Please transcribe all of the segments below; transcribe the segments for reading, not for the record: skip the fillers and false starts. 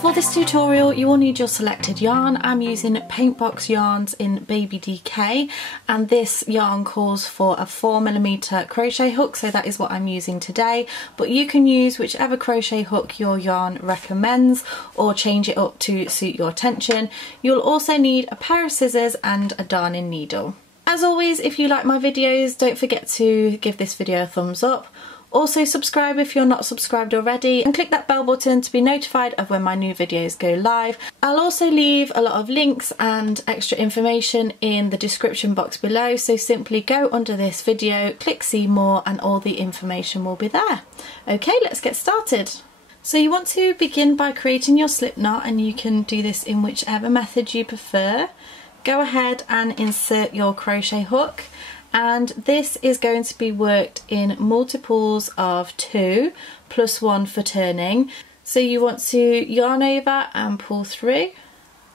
For this tutorial you will need your selected yarn. I'm using Paintbox yarns in Baby DK, and this yarn calls for a 4mm crochet hook, so that is what I'm using today, but you can use whichever crochet hook your yarn recommends or change it up to suit your tension. You'll also need a pair of scissors and a darning needle. As always, if you like my videos, don't forget to give this video a thumbs up. Also subscribe if you're not subscribed already, and click that bell button to be notified of when my new videos go live. I'll also leave a lot of links and extra information in the description box below, so simply go under this video, click see more, and all the information will be there. Okay, let's get started. So you want to begin by creating your slip knot, and you can do this in whichever method you prefer. Go ahead and insert your crochet hook. And this is going to be worked in multiples of 2 plus 1 for turning. So you want to yarn over and pull through,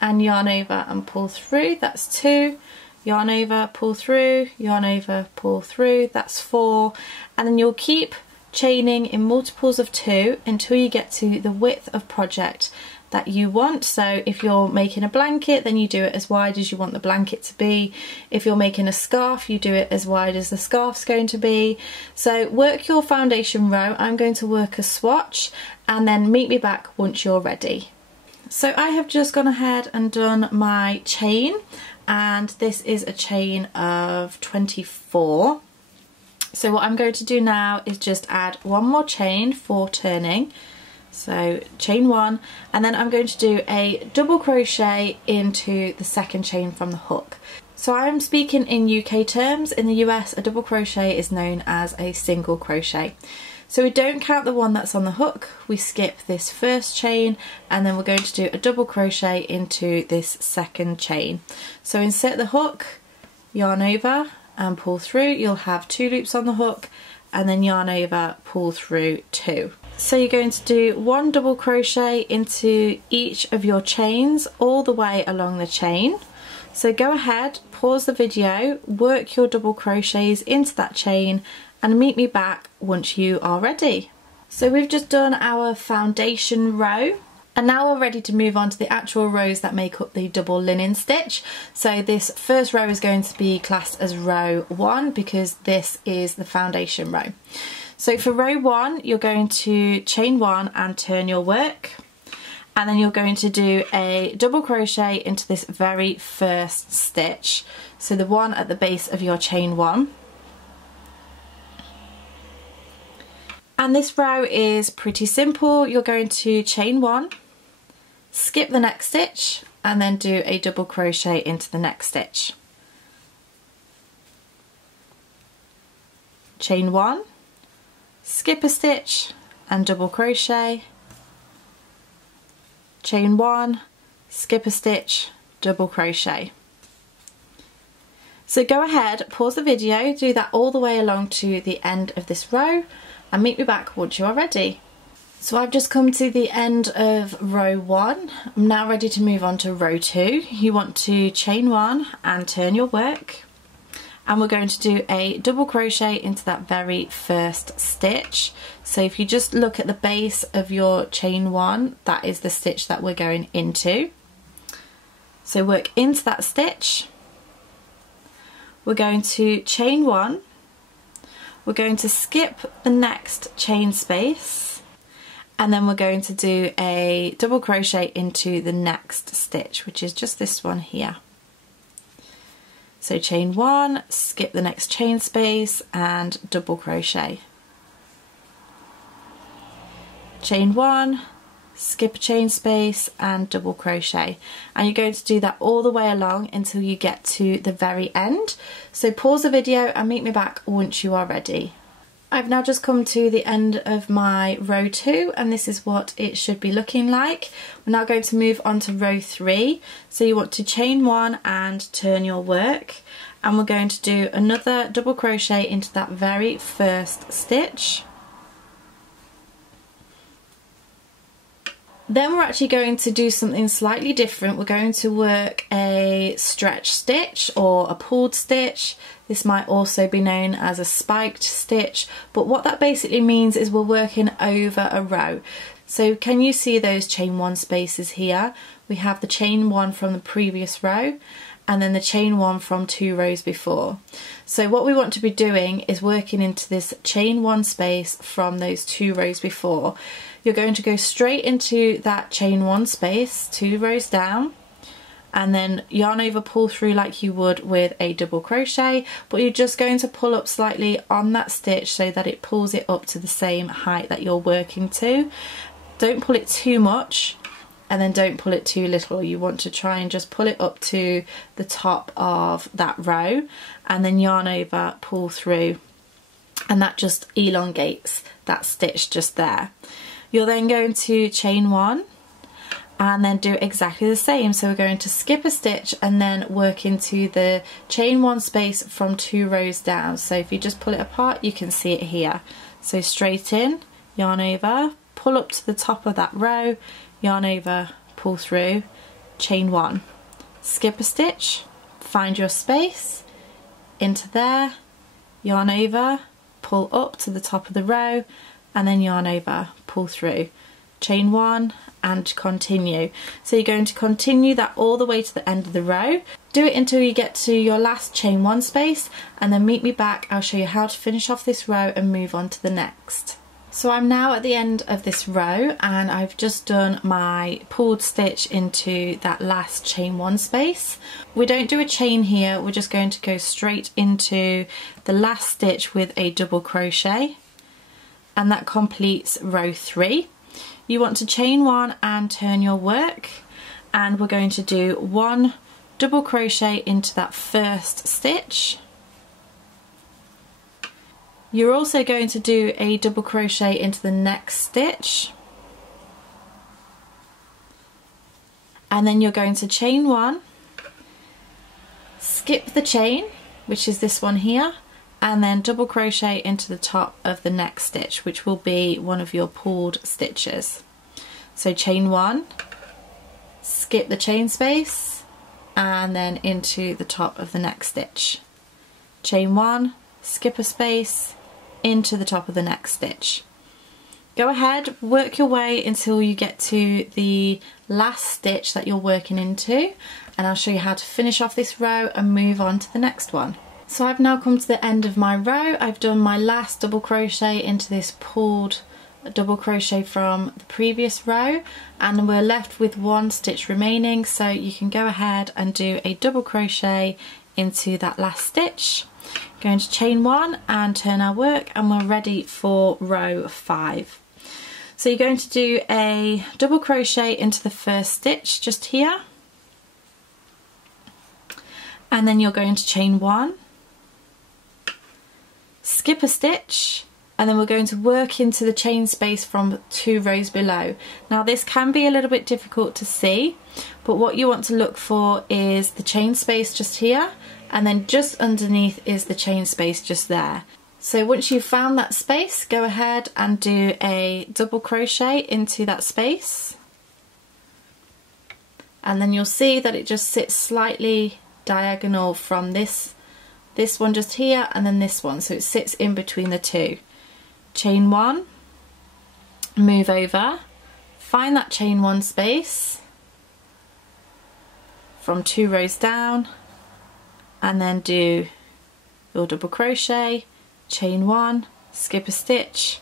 and yarn over and pull through, that's 2, yarn over, pull through, yarn over, pull through, that's 4, and then you'll keep chaining in multiples of 2 until you get to the width of project that you want. So if you're making a blanket, then you do it as wide as you want the blanket to be. If you're making a scarf, you do it as wide as the scarf's going to be. So work your foundation row. I'm going to work a swatch, and then meet me back once you're ready. So I have just gone ahead and done my chain, and this is a chain of 24. So what I'm going to do now is just add one more chain for turning. So chain 1, and then I'm going to do a double crochet into the second chain from the hook. So I'm speaking in UK terms. In the US, a double crochet is known as a single crochet. So we don't count the one that's on the hook, we skip this first chain, and then we're going to do a double crochet into this second chain. So insert the hook, yarn over and pull through. You'll have 2 loops on the hook, and then yarn over, pull through 2. So you're going to do 1 double crochet into each of your chains all the way along the chain. So go ahead, pause the video, work your double crochets into that chain, and meet me back once you are ready. So we've just done our foundation row, and now we're ready to move on to the actual rows that make up the double linen stitch. So this first row is going to be classed as row 1 because this is the foundation row. So for row 1, you're going to chain 1 and turn your work, and then you're going to do a double crochet into this very first stitch, so the one at the base of your chain 1. And this row is pretty simple. You're going to chain 1, skip the next stitch, and then do a double crochet into the next stitch. Chain 1, skip a stitch and double crochet, chain 1, skip a stitch, double crochet. So go ahead, pause the video, do that all the way along to the end of this row, and meet me back once you are ready. So I've just come to the end of row 1. I'm now ready to move on to row 2. You want to chain 1 and turn your work, and we're going to do a double crochet into that very first stitch. So if you just look at the base of your chain 1, that is the stitch that we're going into. So work into that stitch. We're going to chain 1. We're going to skip the next chain space, and then we're going to do a double crochet into the next stitch, which is just this one here. So chain 1, skip the next chain space and double crochet. Chain 1, skip a chain space and double crochet. And you're going to do that all the way along until you get to the very end. So pause the video and meet me back once you are ready. I've now just come to the end of my row 2, and this is what it should be looking like. We're now going to move on to row 3. So you want to chain 1 and turn your work, and we're going to do another double crochet into that very first stitch. Then we're actually going to do something slightly different. We're going to work a stretch stitch or a pulled stitch. This might also be known as a spiked stitch, but what that basically means is we're working over a row. So can you see those chain 1 spaces here? We have the chain 1 from the previous row and then the chain 1 from 2 rows before. So what we want to be doing is working into this chain 1 space from those 2 rows before. You're going to go straight into that chain 1 space, 2 rows down, and then yarn over, pull through like you would with a double crochet, but you're just going to pull up slightly on that stitch so that it pulls it up to the same height that you're working to. Don't pull it too much and then don't pull it too little. You want to try and just pull it up to the top of that row and then yarn over, pull through, and that just elongates that stitch just there. You're then going to chain 1 and then do exactly the same. So we're going to skip a stitch and then work into the chain 1 space from 2 rows down. So if you just pull it apart, you can see it here. So straight in, yarn over, pull up to the top of that row, yarn over, pull through, chain 1, skip a stitch, find your space, into there, yarn over, pull up to the top of the row, and then yarn over, pull through, chain 1 and continue. So you're going to continue that all the way to the end of the row. Do it until you get to your last chain 1 space and then meet me back. I'll show you how to finish off this row and move on to the next. So I'm now at the end of this row and I've just done my pulled stitch into that last chain 1 space. We don't do a chain here, we're just going to go straight into the last stitch with a double crochet, and that completes row 3. You want to chain 1 and turn your work, and we're going to do 1 double crochet into that first stitch. You're also going to do a double crochet into the next stitch, and then you're going to chain 1, skip the chain, which is this one here, and then double crochet into the top of the next stitch, which will be one of your pulled stitches. So chain 1, skip the chain space, and then into the top of the next stitch. Chain 1, skip a space, into the top of the next stitch. Go ahead, work your way until you get to the last stitch that you're working into, and I'll show you how to finish off this row and move on to the next one. So I've now come to the end of my row. I've done my last double crochet into this pulled double crochet from the previous row, and we're left with 1 stitch remaining, so you can go ahead and do a double crochet into that last stitch. Going to chain 1 and turn our work, and we're ready for row 5. So you're going to do a double crochet into the first stitch just here, and then you're going to chain 1, skip a stitch, and then we're going to work into the chain space from 2 rows below. Now this can be a little bit difficult to see, but what you want to look for is the chain space just here, and then just underneath is the chain space just there. So once you've found that space, go ahead and do a double crochet into that space, and then you'll see that it just sits slightly diagonal from this one just here and then this one, so it sits in between the 2. Chain 1, move over, find that chain 1 space from 2 rows down, and then do your double crochet, chain 1, skip a stitch,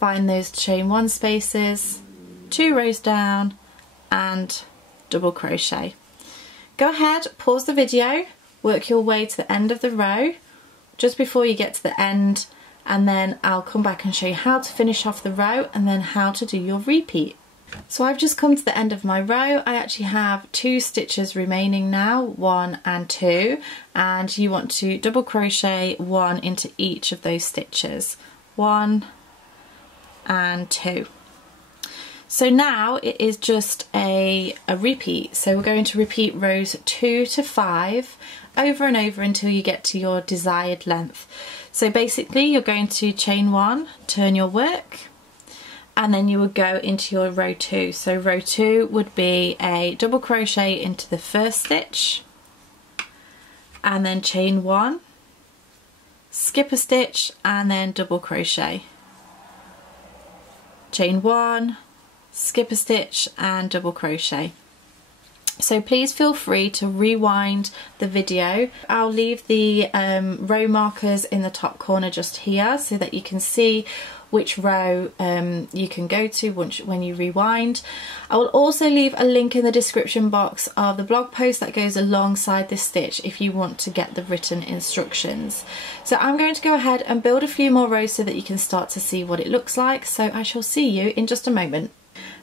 find those chain 1 spaces, 2 rows down, and double crochet. Go ahead, pause the video, work your way to the end of the row just before you get to the end, and then I'll come back and show you how to finish off the row and then how to do your repeat. So I've just come to the end of my row. I actually have 2 stitches remaining now, 1 and 2, and you want to double crochet 1 into each of those stitches, 1 and 2. So now it is just a repeat, so we're going to repeat rows 2 to 5 over and over until you get to your desired length. So basically you're going to chain 1, turn your work, and then you would go into your row 2. So row 2 would be a double crochet into the first stitch, and then chain 1, skip a stitch, and then double crochet. Chain 1, skip a stitch and double crochet. So please feel free to rewind the video. I'll leave the row markers in the top corner just here so that you can see which row you can go to when you rewind. I will also leave a link in the description box of the blog post that goes alongside this stitch if you want to get the written instructions. So I'm going to go ahead and build a few more rows so that you can start to see what it looks like. So I shall see you in just a moment.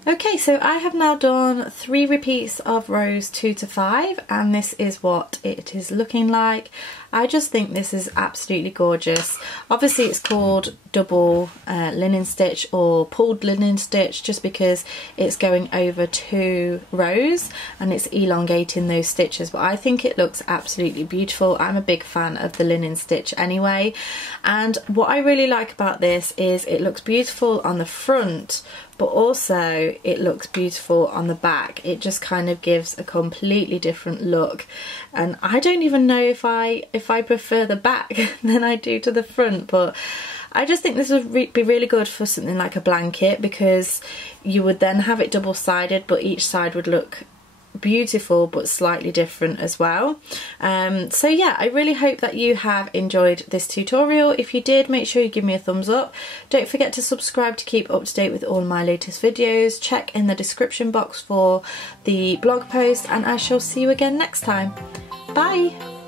Okay, so I have now done 3 repeats of rows 2 to 5, and this is what it is looking like. I just think this is absolutely gorgeous. Obviously it's called double linen stitch or pulled linen stitch just because it's going over 2 rows and it's elongating those stitches, but I think it looks absolutely beautiful. I'm a big fan of the linen stitch anyway, and what I really like about this is it looks beautiful on the front, but also it looks beautiful on the back. It just kind of gives a completely different look, and I don't even know if I prefer the back than I do to the front, but I just think this would be really good for something like a blanket, because you would then have it double-sided but each side would look beautiful but slightly different as well. So yeah, I really hope that you have enjoyed this tutorial. If you did, make sure you give me a thumbs up. Don't forget to subscribe to keep up to date with all my latest videos. Check in the description box for the blog post, and I shall see you again next time. Bye!